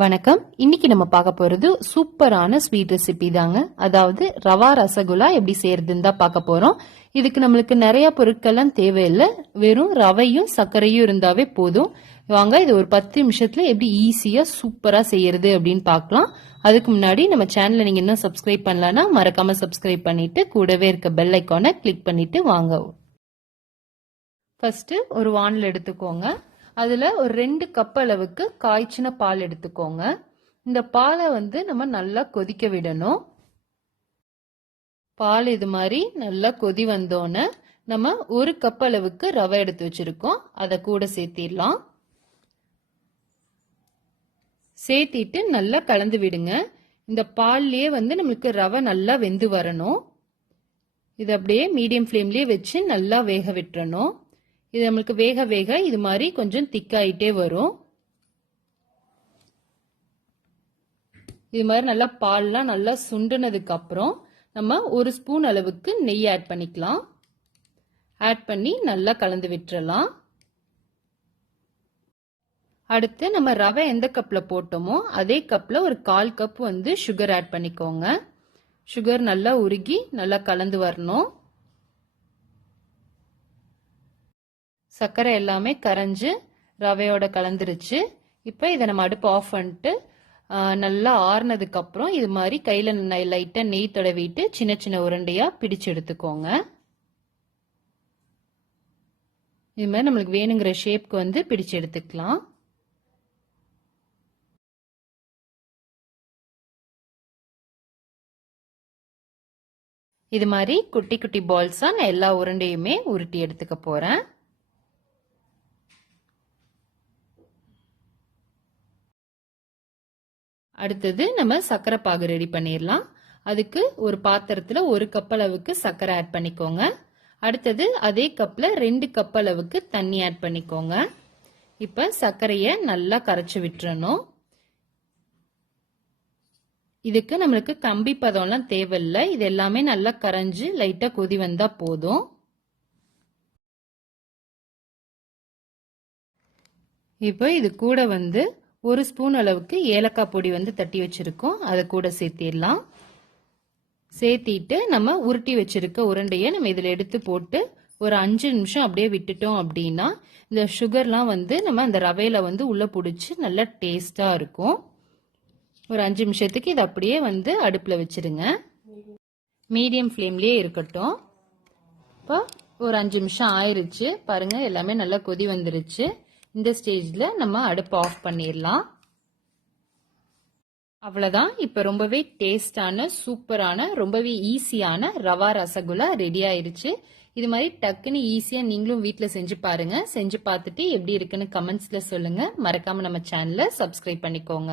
வணக்கம். இன்னைக்கு நம்ம பார்க்க போறது சூப்பரான ஸ்வீட் ரெசிபி தாங்க. அதாவது ரவா ரசகுல்லா எப்படி செய்யறதுன்னு தான் பார்க்க போறோம். இதுக்கு நம்மளுக்கு நிறைய பொருட்கள்லாம் தேவையில்லை. வெறும் ரவையும் சர்க்கரையும் இருந்தாவே போதும். வாங்க இது ஒரு 10 நிமிஷத்துல எப்படி ஈஸியா சூப்பரா செய்யறது அப்படின்னு பார்க்கலாம். அதுக்கு முன்னாடி நம்ம சேனலை நீங்க இன்னும் சப்ஸ்கிரைப் பண்ணலன்னா மறக்காம சப்ஸ்கிரைப் பண்ணிட்டு கூடவே இருக்க பெல் ஐக்கானை கிளிக் பண்ணிட்டு வாங்க. ஃபர்ஸ்ட் ஒரு வானல் எடுத்துக்கோங்க. அதுல ஒரு 2 கப் அளவுக்கு காய்ச்சின பால் எடுத்துக்கோங்க. இந்த பாலை நம்ம நல்லா கொதிக்க விடணும். பால் இது மாதிரி நல்லா கொதி வந்தோன்னு நம்ம 1 கப் அளவுக்கு ரவை எடுத்து வச்சிருக்கோம். அதை கூட சேர்த்திடலாம். சேர்த்திட்டு நல்லா கலந்து விடுங்க. இந்த பால்லயே நம்மளுக்கு ரவை நல்லா வெந்து வரணும். இது அப்படியே மீடியம் ஃப்ளேம்லயே வச்சு நல்லா வேக விட்டுறணும். இது நம்மளுக்கு வேக வேக இது மாதிரி கொஞ்சம் திக்காயிட்டே வரும். இது மாதிரி நல்லா பால்லாம் நல்லா சுண்டுனதுக்கு அப்புறம் நம்ம 1 ஸ்பூன் அளவுக்கு நெய் ஆட் பண்ணிக்கலாம். ஆட் பண்ணி நல்லா கலந்து விட்டுறலாம். அடுத்து நம்ம ரவை எந்த கப்ல போட்டோமோ அதே கப்ல ஒரு 1/4 கப் சுகர் ஆட் பண்ணிக்கோங்க. சுகர் நல்லா உருகி நல்லா கலந்து வரணும். சர்க்கரை எல்லாமே கரைஞ்சு ரவையோட கலந்துருச்சு. இப்போ இதை நம்ம அடுப்பு ஆஃப் பண்ணிட்டு நல்லா ஆறுனதுக்கு அப்புறம் இது மாதிரி கையில லைட்டா நெய் தடவிட்டு சின்ன சின்ன உருண்டையா பிடிச்சு எடுத்துக்கோங்க. இது மாதிரி நம்மளுக்கு வேணுங்கிற ஷேப்க்கு பிடிச்சு எடுத்துக்கலாம். இது மாதிரி குட்டி குட்டி பால்ஸா நான் எல்லா உருண்டையுமே உருட்டி எடுத்துக்க போறேன். அடுத்தது நம்ம சர்க்கரை பாகு ரெடி பண்ணிடலாம். அதுக்கு ஒரு பாத்திரத்துல 1 கப் அளவுக்கு சர்க்கரை ஆட் பண்ணிக்கோங்க. அடுத்தது அதே கப்ல 2 கப் அளவுக்கு தண்ணி ஆட் பண்ணிக்கோங்க. இப்ப சர்க்கரைய நல்லா கரைச்சு விட்டுறணும். இதுக்கு நம்மளுக்கு கம்பி பதம்லாம் தேவையில்லை. இது எல்லாமே நல்லா கரைஞ்சு லைட்டா கொதி வந்தா போதும். இப்போ இது கூட 1 ஸ்பூன் அளவுக்கு ஏலக்காய் பொடி தட்டி வச்சிருக்கோம். அதை கூட சேர்த்திடலாம். சேர்த்திட்டு நம்ம உருட்டி வச்சிருக்க உருண்டையை நம்ம இதில் எடுத்து போட்டு ஒரு 5 நிமிஷம் அப்படியே விட்டுட்டோம் அப்படின்னா இந்த சுகர்லாம் நம்ம அந்த ரவையில உள்ள பிடிச்சி நல்லா டேஸ்டா இருக்கும். ஒரு 5 நிமிஷத்துக்கு இது அப்படியே அடுப்புல வச்சிருங்க. மீடியம் ஃப்ளேம்லயே இருக்கட்டும். இப்போ ஒரு 5 நிமிஷம் ஆயிருச்சு. பாருங்க எல்லாமே நல்லா கொதி வந்துருச்சு. இந்த ஸ்டேஜ்ல நம்ம அடுப்பு ஆஃப் பண்ணிடலாம். அவ்வளவுதான். இப்ப ரொம்பவே டேஸ்டான சூப்பரான ரொம்பவே ஈஸியான ரவா ரசகுல்லா ரெடி ஆயிருச்சு. இது மாதிரி டக்குன்னு ஈஸியா நீங்களும் வீட்ல செஞ்சு பாருங்க. செஞ்சு பார்த்துட்டு எப்படி இருக்குன்னு கமெண்ட்ஸ்ல சொல்லுங்க. மறக்காம நம்ம சேனலை சப்ஸ்கிரைப் பண்ணிக்கோங்க.